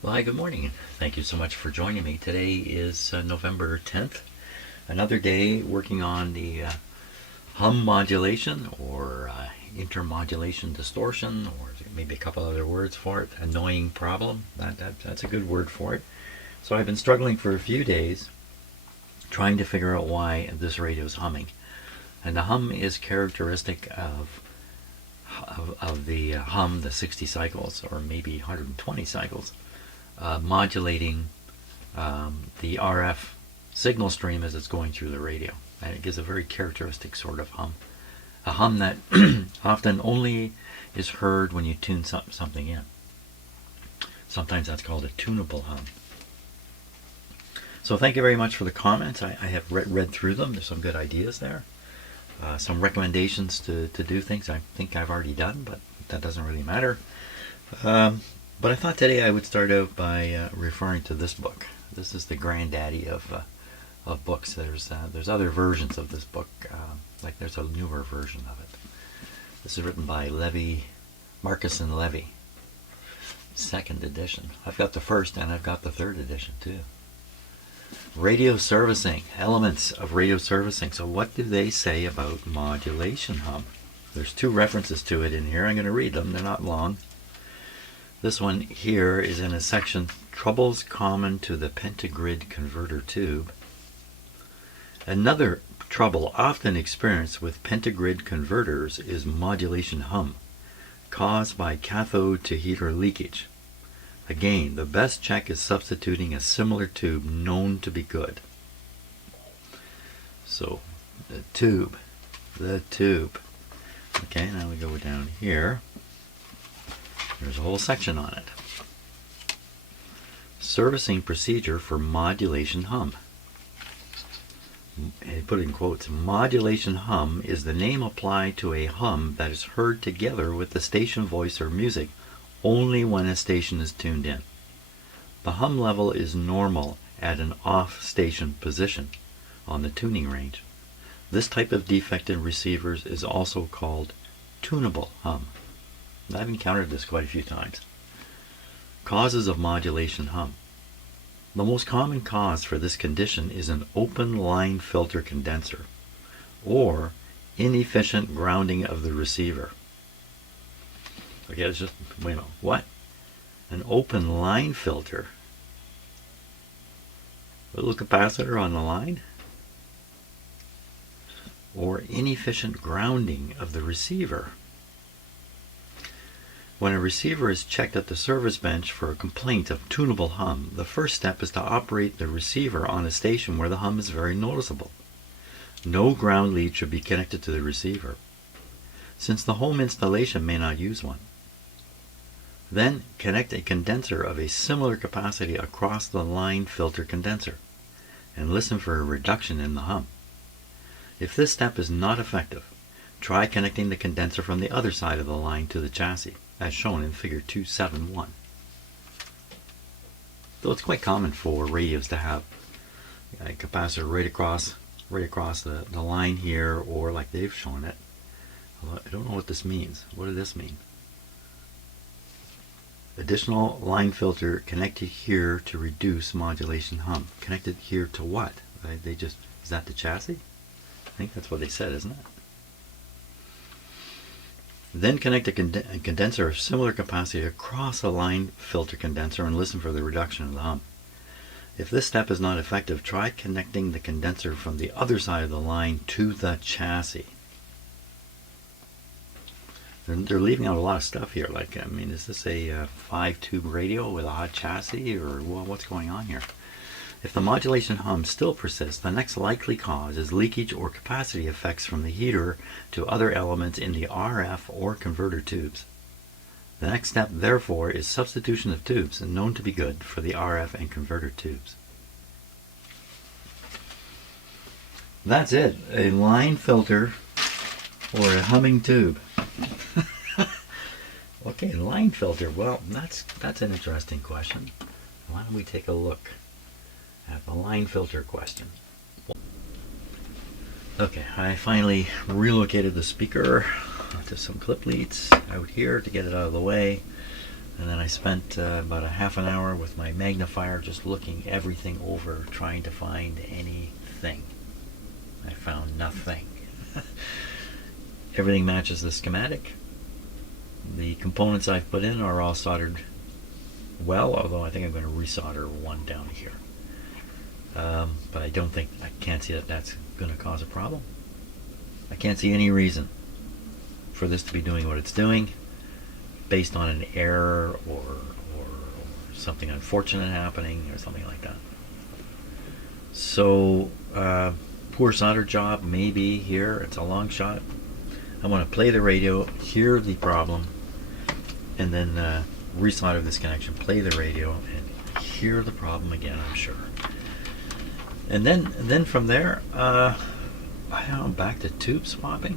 Well, hi, good morning. Thank you so much for joining me. Today is November 10th. Another day working on the hum modulation or intermodulation distortion, or maybe a couple other words for it. Annoying problem. That's a good word for it. So I've been struggling for a few days trying to figure out why this radio is humming. And the hum is characteristic of the hum, the 60 cycles, or maybe 120 cycles. Modulating the RF signal stream as it's going through the radio. And it gives a very characteristic sort of hum. A hum that often only is heard when you tune something in. Sometimes that's called a tunable hum. So thank you very much for the comments. I have read through them. There's some good ideas there. Some recommendations to do things I think I've already done, but that doesn't really matter. But I thought today I would start out by referring to this book. This is the granddaddy of books. There's other versions of this book, like there's a newer version of it. This is written by Marcus and Levy, second edition. I've got the first and I've got the third edition too. Radio servicing, elements of radio servicing. So what do they say about modulation hum? There's two references to it in here. I'm going to read them. They're not long. This one here is in a section, Troubles Common to the Pentagrid Converter Tube. Another trouble often experienced with pentagrid converters is modulation hum, caused by cathode to heater leakage. Again, the best check is substituting a similar tube known to be good. So, the tube. Okay, now we go down here. There's a whole section on it. Servicing procedure for modulation hum. I put it in quotes. Modulation hum is the name applied to a hum that is heard together with the station voice or music only when a station is tuned in. The hum level is normal at an off-station position on the tuning range. This type of defect in receivers is also called tunable hum. I've encountered this quite a few times. Causes of modulation hum. The most common cause for this condition is an open line filter condenser or inefficient grounding of the receiver. Okay, it's just, wait a minute, what? An open line filter? A little capacitor on the line? Or inefficient grounding of the receiver? When a receiver is checked at the service bench for a complaint of tunable hum, the first step is to operate the receiver on a station where the hum is very noticeable. No ground lead should be connected to the receiver, since the home installation may not use one. Then connect a condenser of a similar capacity across the line filter condenser, and listen for a reduction in the hum. If this step is not effective, try connecting the condenser from the other side of the line to the chassis, as shown in figure 271. Though it's quite common for radios to have a capacitor right across the line here, or like they've shown it. I don't know what this means. What does this mean? Additional line filter connected here to reduce modulation hum. Connected here to what? Is that the chassis? I think that's what they said, isn't it? Then connect a condenser of similar capacity across a line filter condenser and listen for the reduction of the hum. If this step is not effective, try connecting the condenser from the other side of the line to the chassis. They're leaving out a lot of stuff here. Like, I mean, is this a 5-tube radio with a hot chassis, or what's going on here? If the modulation hum still persists, the next likely cause is leakage or capacity effects from the heater to other elements in the RF or converter tubes. The next step, therefore, is substitution of tubes, known to be good for the RF and converter tubes. That's it. A line filter or a humming tube. Okay, line filter. Well, that's an interesting question. Why don't we take a look at the line filter question. Okay, I finally relocated the speaker to some clip leads out here to get it out of the way. And then I spent about a half an hour with my magnifier just looking everything over, trying to find anything. I found nothing. Everything matches the schematic. The components I've put in are all soldered well, although I think I'm going to resolder one down here. But I can't see that that's going to cause a problem. I can't see any reason for this to be doing what it's doing based on an error or something unfortunate happening or something like that. So poor solder job maybe here. It's a long shot. I want to play the radio, hear the problem, and then resolder this connection, play the radio, and hear the problem again, I'm sure. And then from there, I don't know, back to tube swapping.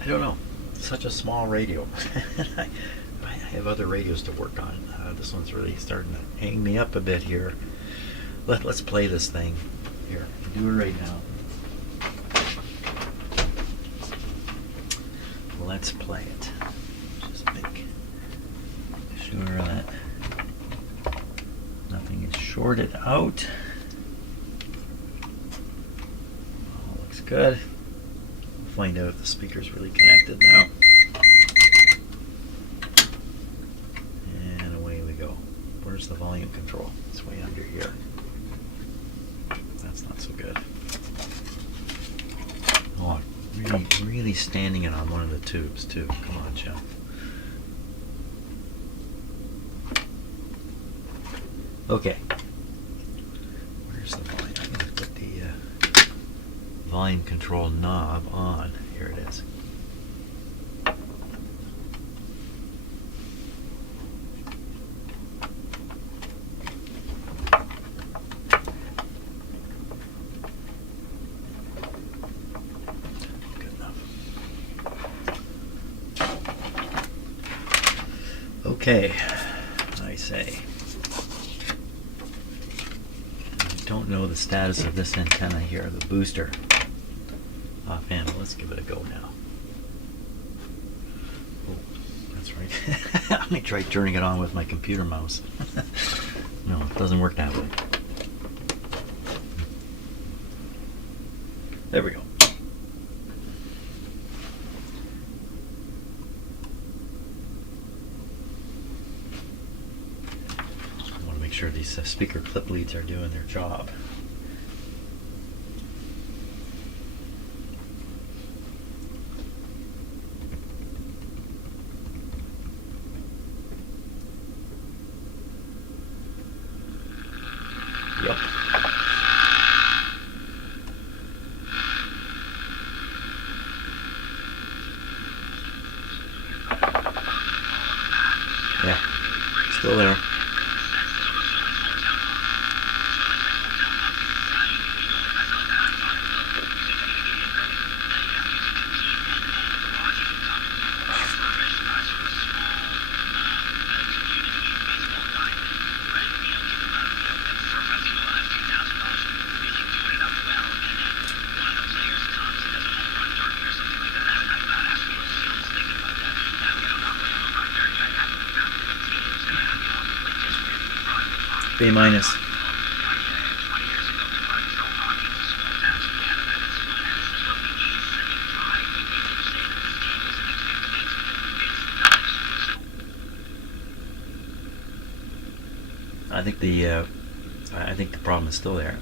I don't know. Such a small radio. I have other radios to work on. This one's really starting to hang me up a bit here. Let's play this thing. Here, do it right now. Let's play it. Just make sure that nothing is shorted out. All looks good. We'll find out if the speaker's really connected now. And away we go. Where's the volume control? It's way under here. That's not so good. Oh, really standing it on one of the tubes too. Come on, Jeff. Okay. Where's the volume? I'm going to put the volume control knob on. Here it is. Okay, I say. I don't know the status of this antenna here, the booster. Offhand, let's give it a go now. Oh, that's right. Let me try turning it on with my computer mouse. No, it doesn't work that way. There we go. Make sure these speaker clip leads are doing their job. Yep. Yeah, still there. B minus. I think the problem is still there.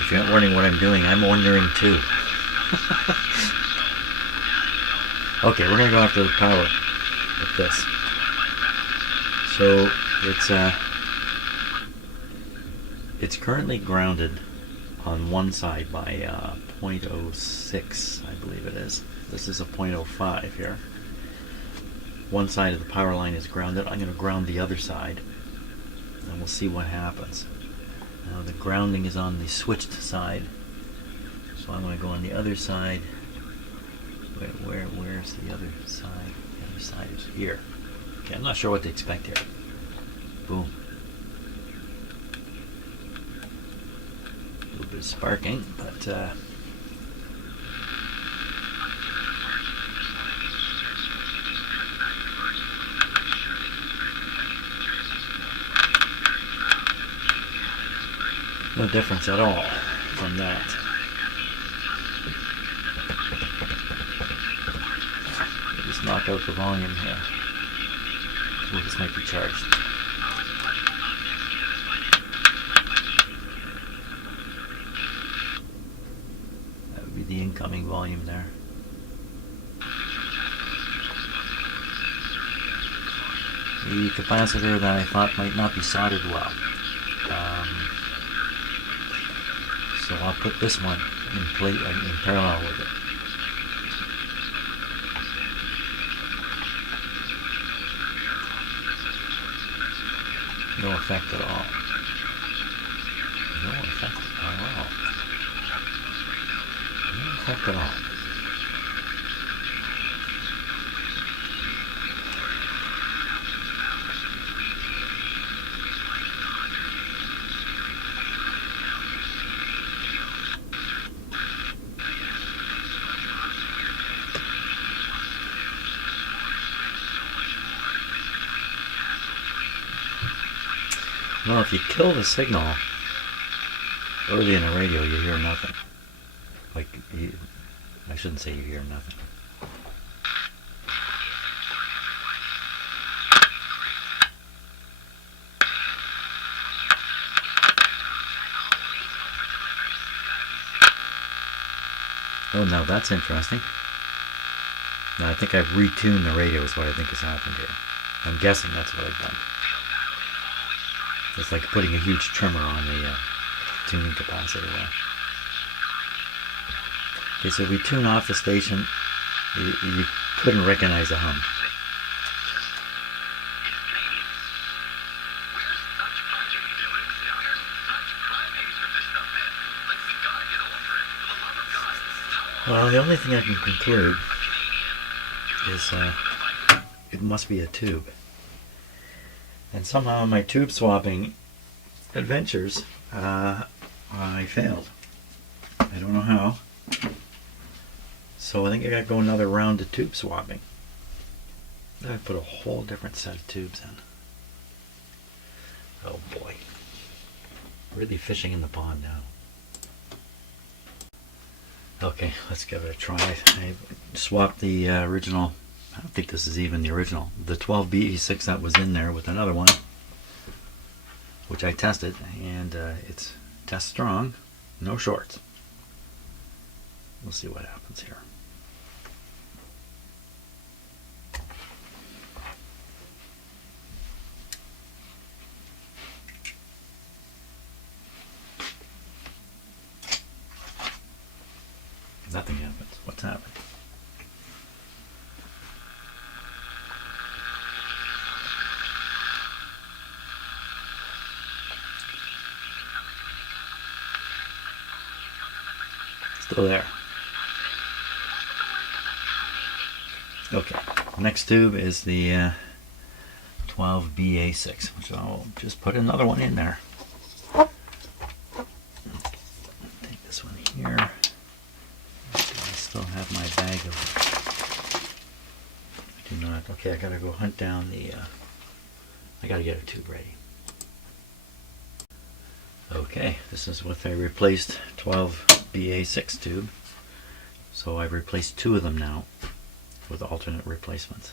If you're not wondering what I'm doing, I'm wondering too. Okay, we're going to go after the power with this. So it's currently grounded on one side by 0.06, I believe it is. This is a 0.05 here. one side of the power line is grounded. I'm going to ground the other side, and we'll see what happens. Now the grounding is on the switched side, so I'm going to go on the other side. Where's the other side? The other side is here. Okay, I'm not sure what to expect here. Boom. A little bit of sparking, but no difference at all from that. Just knock out the volume here. Ooh, this might be charged. That would be the incoming volume there. The capacitor that I thought might not be soldered well. So I'll put this one in parallel with it. No effect at all. No effect at all. No effect at all. Well, if you kill the signal early in the radio, you hear nothing. I shouldn't say you hear nothing. Oh, now that's interesting. Now I think I've retuned the radio is what I think has happened here. I'm guessing that's what I've done. It's like putting a huge trimmer on the tuning capacitor there. Okay, so we tune off the station. You couldn't recognize a hum. Well, the only thing I can conclude is it must be a tube. And somehow in my tube swapping adventures, I failed. I don't know how. So I think I got to go another round of tube swapping. I put a whole different set of tubes in. Oh boy. Really fishing in the pond now. Okay, let's give it a try. I swapped the original. I don't think this is even the original. The 12BE6 that was in there with another one, which I tested, and it's test strong, no shorts. We'll see what happens here. Nothing happens. What's happened? Still there. Okay, next tube is the 12BA6, which I'll just put another one in there. Take this one here. I still have my bag of... I do not. Okay, I gotta go hunt down the... I gotta get a tube ready. Okay, this is what I replaced 12BA6 tube. So I've replaced two of them now with alternate replacements.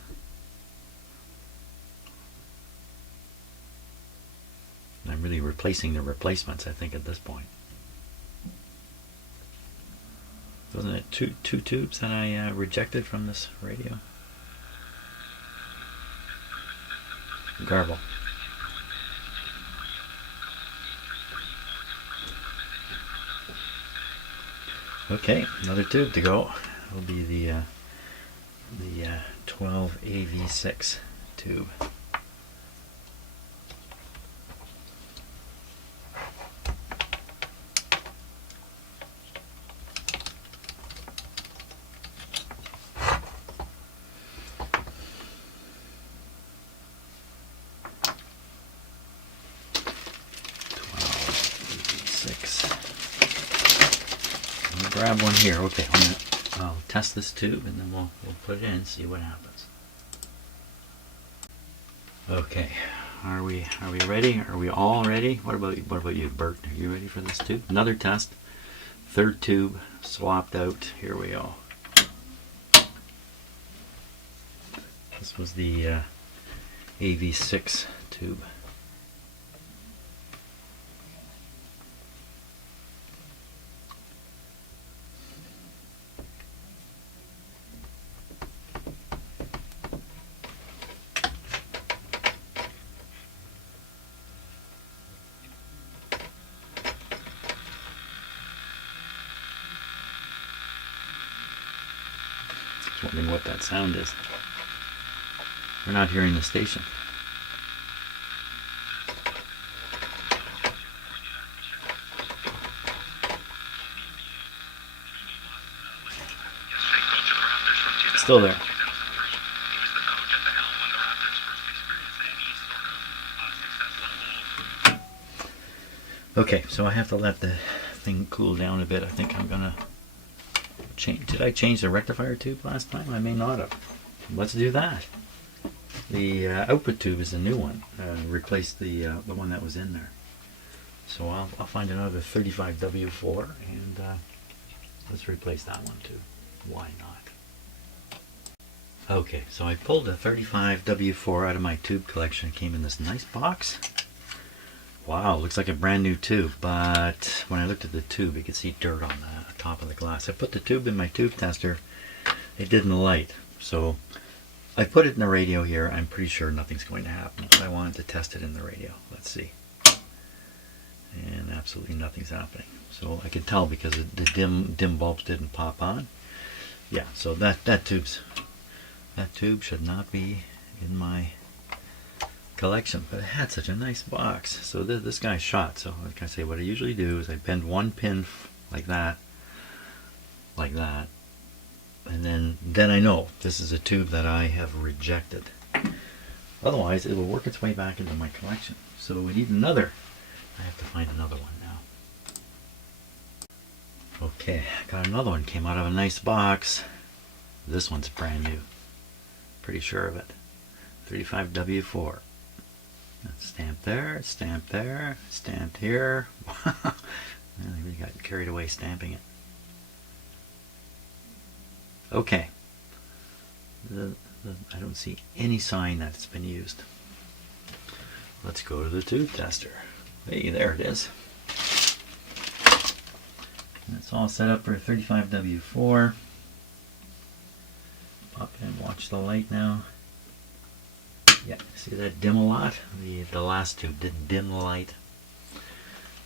And I'm really replacing the replacements, I think, at this point. Wasn't it two tubes that I rejected from this radio? Garble. Okay, another tube to go. Will be the the 12 AV6 tube. Grab one here. Okay, I'll test this tube and then we'll put it in and see what happens. Okay, are we ready? Are we all ready? What about you, Bert? Are you ready for this tube? Another test. Third tube swapped out. Here we go. This was the AV6 tube. Wondering what that sound is. We're not hearing the station. Still there. Okay, so I have to let the thing cool down a bit. I think I'm gonna change. Did I change the rectifier tube last time? I may not have. Let's do that. The output tube is a new one. Replaced the one that was in there. So I'll find another 35W4 and let's replace that one too. Why not? Okay, so I pulled a 35W4 out of my tube collection. It came in this nice box. Wow, looks like a brand new tube, but when I looked at the tube, you could see dirt on the top of the glass. I put the tube in my tube tester. It didn't light, so I put it in the radio here. I'm pretty sure nothing's going to happen, but I wanted to test it in the radio. Let's see. And absolutely nothing's happening. So I can tell because the dim bulbs didn't pop on. Yeah, so that tube should not be in my collection, but it had such a nice box. So this guy's shot. So like I say, what I usually do is I bend one pin like that, and then I know this is a tube that I have rejected. Otherwise, it will work its way back into my collection. So we need another. I have to find another one now. Okay, got another one. Came out of a nice box. This one's brand new. Pretty sure of it. 35W4. Stamped there, stamped there, stamped here. I really got carried away stamping it. Okay. I don't see any sign that it's been used. Let's go to the tube tester. Hey, there it is. And it's all set up for 35W4. Pop in and watch the light now. Yeah, see that dim a lot? The last tube didn't dim the light.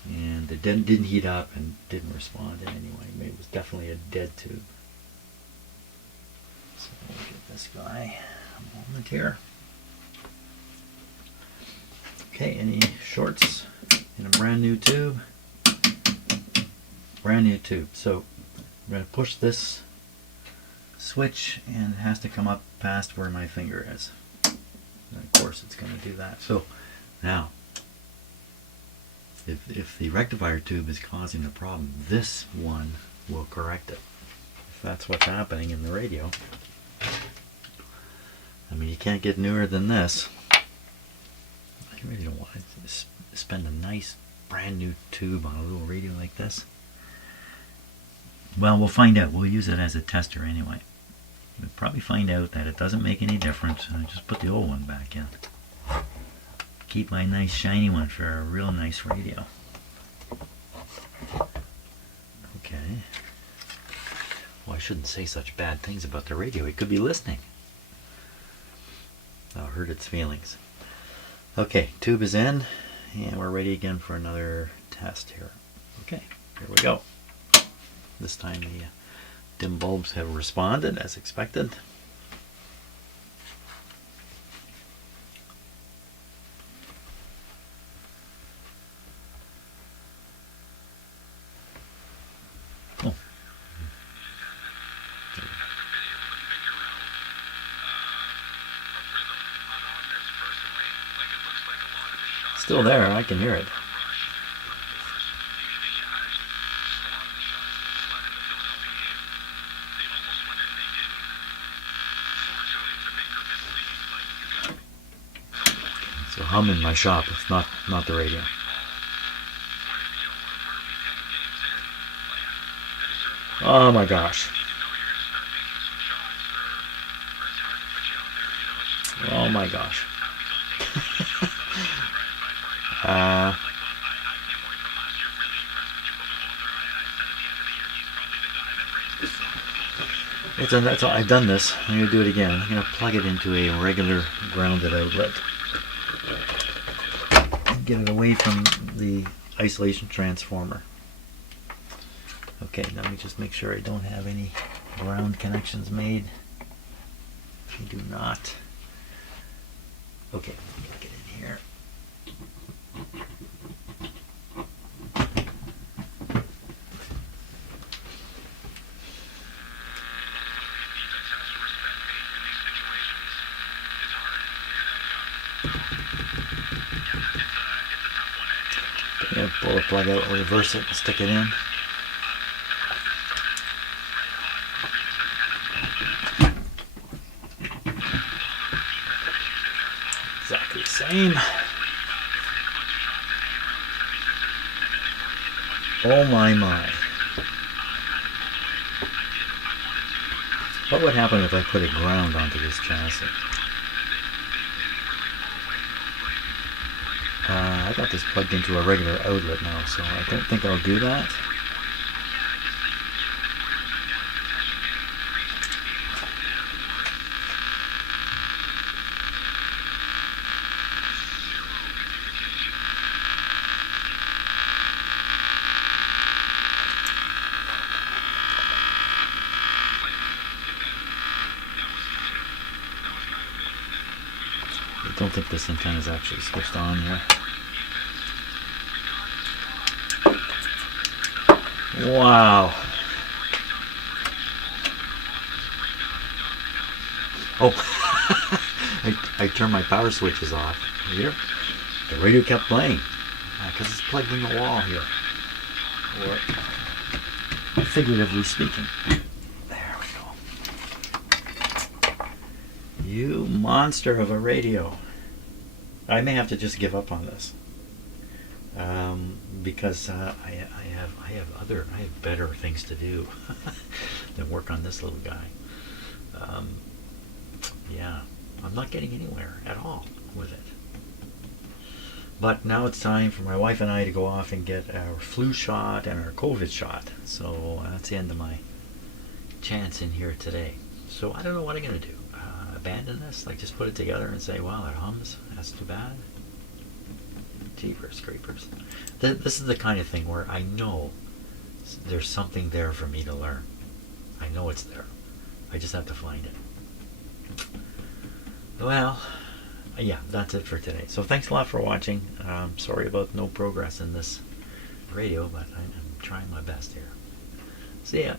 And it didn't heat up and didn't respond in any way. It was definitely a dead tube. So we'll get this guy a moment here. Okay, any shorts in a brand new tube? Brand new tube. So I'm going to push this switch and it has to come up past where my finger is. And of course it's going to do that. So now, if the rectifier tube is causing the problem, this one will correct it. If that's what's happening in the radio. I mean, you can't get newer than this. I really don't want to spend a nice brand new tube on a little radio like this. Well, we'll find out. We'll use it as a tester anyway. We'll probably find out that it doesn't make any difference. I just put the old one back in. Keep my nice shiny one for a real nice radio. Okay. Well, I shouldn't say such bad things about the radio. It could be listening. I'll hurt its feelings. Okay, tube is in, and we're ready again for another test here. Okay, here we go. This time the dim bulbs have responded as expected. still there. I can hear it. So hum in my shop. It's not the radio. Oh my gosh. Oh my gosh. That's all. I've done this. I'm going to do it again. I'm going to plug it into a regular grounded outlet. Get it away from the isolation transformer. Okay, let me just make sure I don't have any ground connections made. I do not. Okay, let me get in here. I'm going to pull the plug out, reverse it, and stick it in. Exactly the same. Oh my. What would happen if I put a ground onto this chassis? I got this plugged into a regular outlet now, so I don't think I'll do that. I don't think this antenna is actually switched on here. Wow. Oh, I turned my power switches off. Here, the radio kept playing because it's plugged in the wall here. Or figuratively speaking. There we go. You monster of a radio. I may have to just give up on this. Because I have better things to do than work on this little guy. Yeah, I'm not getting anywhere at all with it. But now it's time for my wife and I to go off and get our flu shot and our COVID shot. So that's the end of my chance in here today. So I don't know what I'm going to do. Abandon this? Like just put it together and say, wow, it hums. That's too bad. Jeepers scrapers. This is the kind of thing where I know there's something there for me to learn. I know it's there. I just have to find it. Well, yeah, that's it for today. So thanks a lot for watching. Sorry about no progress in this radio, but I'm trying my best here. See ya.